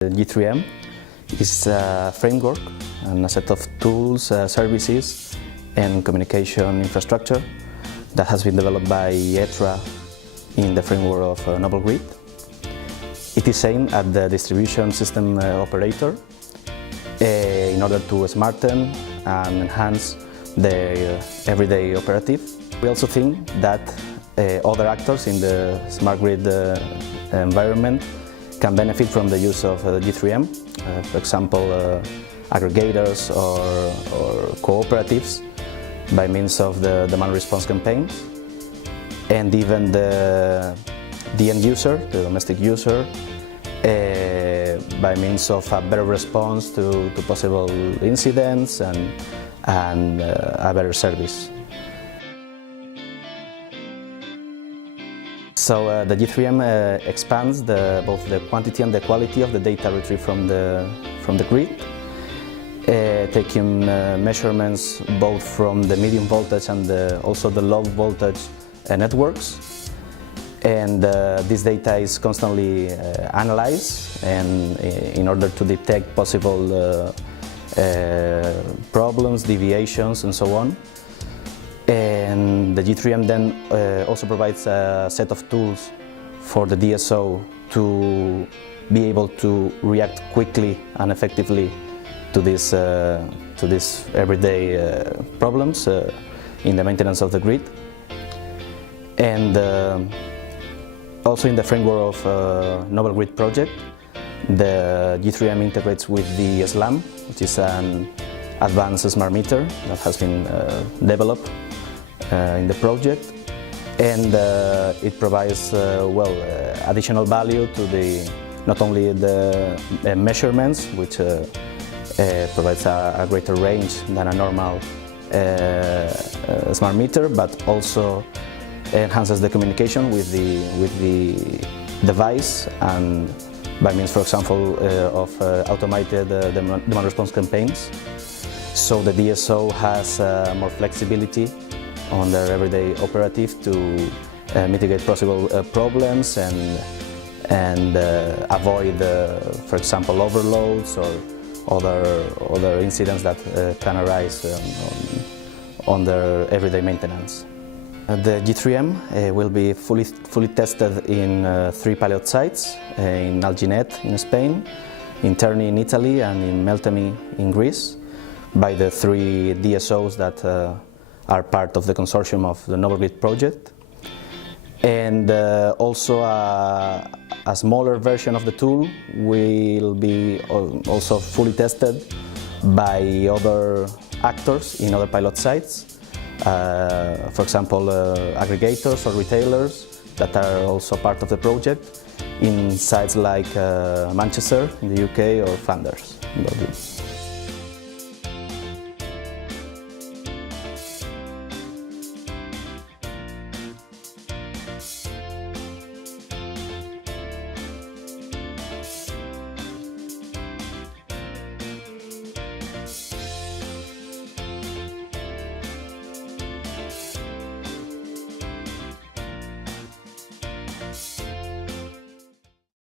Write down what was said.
G3M is a framework and a set of tools, services and communication infrastructure that has been developed by ETRA in the framework of Noble Grid. It is aimed at the distribution system operator in order to smarten and enhance their everyday operative. We also think that other actors in the smart grid environment can benefit from the use of G3M, for example aggregators or cooperatives by means of the demand response campaigns, and even the end user, the domestic user, by means of a better response to possible incidents and a better service. So the G3M expands both the quantity and the quality of the data retrieved from the grid, taking measurements both from the medium voltage and also the low voltage networks. And this data is constantly analyzed and in order to detect possible problems, deviations and so on. And the G3M then also provides a set of tools for the DSO to be able to react quickly and effectively to these everyday problems in the maintenance of the grid. And also in the framework of Noble Grid project, the G3M integrates with the SLAM, which is an advanced smart meter that has been developed in the project, and it provides additional value to not only the measurements, which provides a greater range than a normal smart meter, but also enhances the communication with the device, and by means, for example, of automated demand response campaigns. So the DSO has more flexibility on their everyday operative to mitigate possible problems and avoid, for example, overloads or other incidents that can arise on their everyday maintenance. The G3M will be fully tested in 3 pilot sites, in Alginet in Spain, in Terni in Italy and in Meltemi in Greece, by the 3 DSOs that are part of the consortium of the Noble Grid project. And also a smaller version of the tool will be also fully tested by other actors in other pilot sites, for example aggregators or retailers that are also part of the project in sites like Manchester in the UK or Flanders in Belgium.